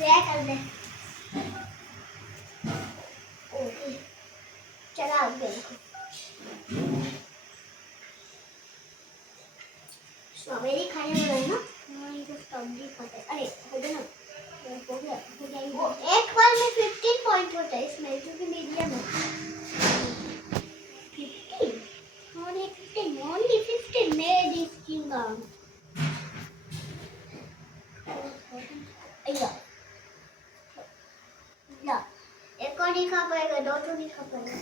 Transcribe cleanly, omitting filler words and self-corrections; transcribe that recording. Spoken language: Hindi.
वे कर दे ओके चला देखो स्ट्रॉबेरी खाने वाला है ना हाँ ये तो स्ट्रॉबेरी खाता है अरे हो गया ना हो गया वो एक बार में 15 पॉइंट होता है इसमें क्योंकि मीडियम है 15 only 15 made is kingdom या या एक और नहीं खा पाएगा दो तो नहीं खा पाएगा